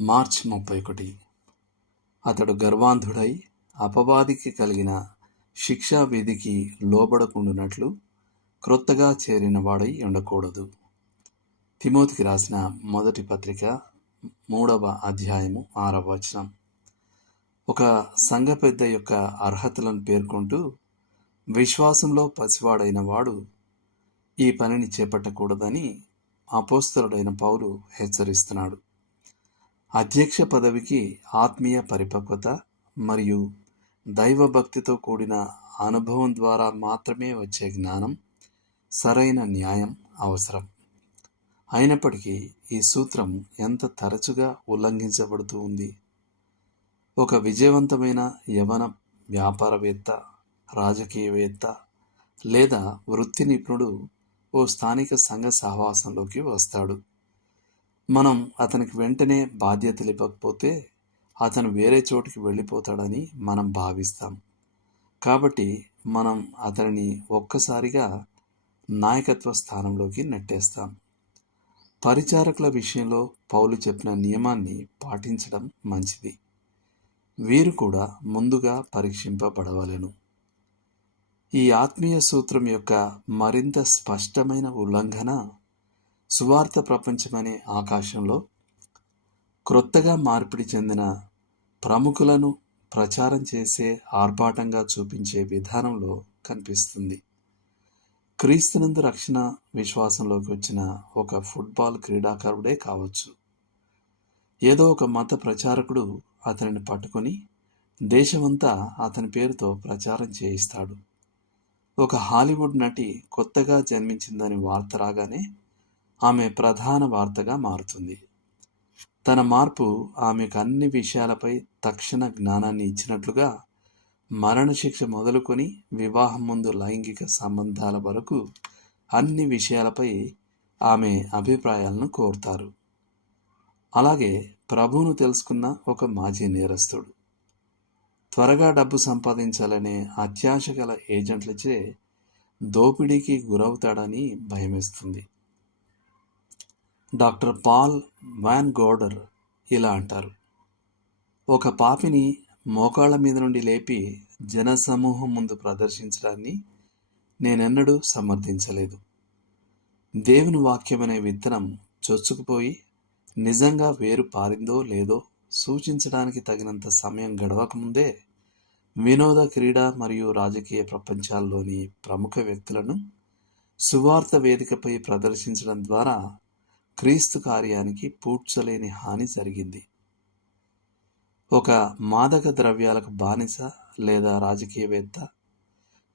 March 31. అతడు గర్వాంధుడై అపవాదికి కలిగిన శిక్షా విధికి లోబడకుండునట్లు క్రొత్తగా చేరిన వాడై ఉండకూడదు. తిమోతికి రాసిన మొదటి పత్రిక 3వ అధ్యాయము 6వ వచనం. ఒక సంఘ పెద్ద యొక్క అర్హతలను పేర్కొంటూ విశ్వాసంలో పసివాడైన వాడు ఈ పనిని చేపట్టకూడదని అపోస్తలుడైన పౌలు హెచ్చరిస్తున్నాడు. అధ్యక్ష పదవికి ఆత్మీయ పరిపక్వత మరియు దైవభక్తితో కూడిన అనుభవం ద్వారా మాత్రమే వచ్చే జ్ఞానం, సరైన న్యాయం అవసరం. అయినప్పటికీ ఈ సూత్రం ఎంత తరచుగా ఉల్లంఘించబడుతూ ఉంది. ఒక విజయవంతమైన యవన వ్యాపారవేత్త, రాజకీయవేత్త లేదా వృత్తి నిపుణుడు ఓ స్థానిక సంఘ సహవాసంలోకి వస్తాడు. మనం అతనికి వెంటనే బాధ్యతలు ఇవ్వకపోతే అతను వేరే చోటుకి వెళ్ళిపోతాడని మనం భావిస్తాం. కాబట్టి మనం అతనిని ఒక్కసారిగా నాయకత్వ స్థానంలోకి నెట్టేస్తాం. పరిచారకుల విషయంలో పౌలు చెప్పిన నియమాన్ని పాటించడం మంచిది. వీరు కూడా ముందుగా పరీక్షింపబడవలెను. ఈ ఆత్మీయ సూత్రం యొక్క మరింత స్పష్టమైన ఉల్లంఘన సువార్త ప్రపంచమనే ఆకాశంలో క్రొత్తగా మార్పిడి చెందిన ప్రముఖులను ప్రచారం చేసే ఆర్భాటంగా చూపించే విధానంలో కనిపిస్తుంది. క్రీస్తునందు రక్షణ విశ్వాసంలోకి వచ్చిన ఒక ఫుట్బాల్ క్రీడాకారుడే కావచ్చు. ఏదో ఒక మత ప్రచారకుడు అతనిని పట్టుకొని దేశమంతా అతని పేరుతో ప్రచారం చేయిస్తాడు. ఒక హాలీవుడ్ నటి కొత్తగా జన్మించిందని వార్త రాగానే ఆమె ప్రధాన వార్తగా మారుతుంది. తన మార్పు ఆమెకు అన్ని విషయాలపై తక్షణ జ్ఞానాన్ని ఇచ్చినట్లుగా మరణశిక్ష మొదలుకొని వివాహం ముందు లైంగిక సంబంధాల వరకు అన్ని విషయాలపై ఆమె అభిప్రాయాలను కోరుతారు. అలాగే ప్రభువును తెలుసుకున్న ఒక మాజీ నేరస్తుడు త్వరగా డబ్బు సంపాదించాలనే అత్యాశ గల ఏజెంట్లచే దోపిడీకి గురవుతాడని భయమేస్తుంది. డాక్టర్ పాల్ వాన్ గోడర్ ఇలా అంటారు: ఒక పాపిని మోకాళ్ళ మీద నుండి లేపి జనసమూహం ముందు ప్రదర్శించడాన్ని నేనెన్నడూ సమర్థించలేదు. దేవుని వాక్యమనే విత్తనం చొచ్చుకుపోయి నిజంగా వేరు పారిందో లేదో సూచించడానికి తగినంత సమయం గడవకముందే వినోద, క్రీడా మరియు రాజకీయ ప్రపంచాల్లోని ప్రముఖ వ్యక్తులను సువార్త వేదికపై ప్రదర్శించడం ద్వారా క్రీస్తు కార్యానికి పూడ్చలేని హాని జరిగింది. ఒక మాదక ద్రవ్యాలకు బానిస లేదా రాజకీయవేత్త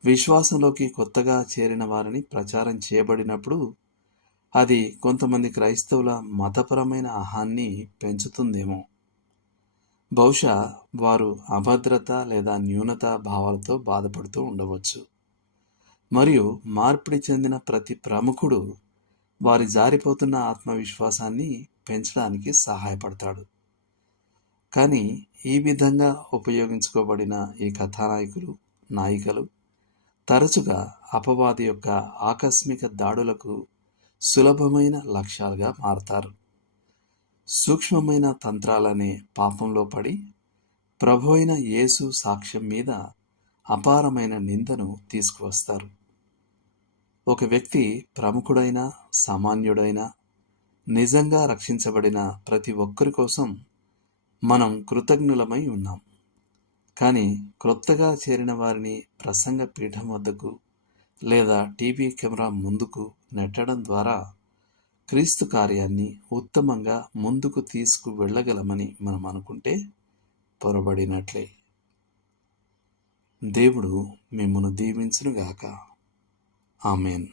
విశ్వాసంలోకి కొత్తగా చేరిన వారిని ప్రచారం చేయబడినప్పుడు అది కొంతమంది క్రైస్తవుల మతపరమైన అహాన్ని పెంచుతుందేమో. బహుశా వారు అభద్రత లేదా న్యూనత భావాలతో బాధపడుతూ ఉండవచ్చు. మరియు మార్పిడి చెందిన ప్రతి ప్రముఖుడు వారి జారిపోతున్న ఆత్మవిశ్వాసాన్ని పెంచడానికి సహాయపడతాడు. కానీ ఈ విధంగా ఉపయోగించుకోబడిన ఈ కథానాయకులు, నాయికలు తరచుగా అపవాది యొక్క ఆకస్మిక దాడులకు సులభమైన లక్ష్యాలుగా మారతారు. సూక్ష్మమైన తంత్రాలనే పాపంలో పడి ప్రభువైన యేసు సాక్ష్యం మీద అపారమైన నిందను తీసుకువస్తారు. ఒక వ్యక్తి ప్రముఖుడైన, సామాన్యుడైన, నిజంగా రక్షించబడిన ప్రతి ఒక్కరి కోసం మనం కృతజ్ఞులమై ఉన్నాం. కానీ క్రొత్తగా చేరిన వారిని ప్రసంగ పీఠం వద్దకు లేదా టీవీ కెమెరా ముందుకు నెట్టడం ద్వారా క్రీస్తు కార్యాన్ని ఉత్తమంగా ముందుకు తీసుకు వెళ్ళగలమని మనం అనుకుంటే పొరబడినట్లే. దేవుడు మిమ్మును దీవించునుగాక. ఆమేన్.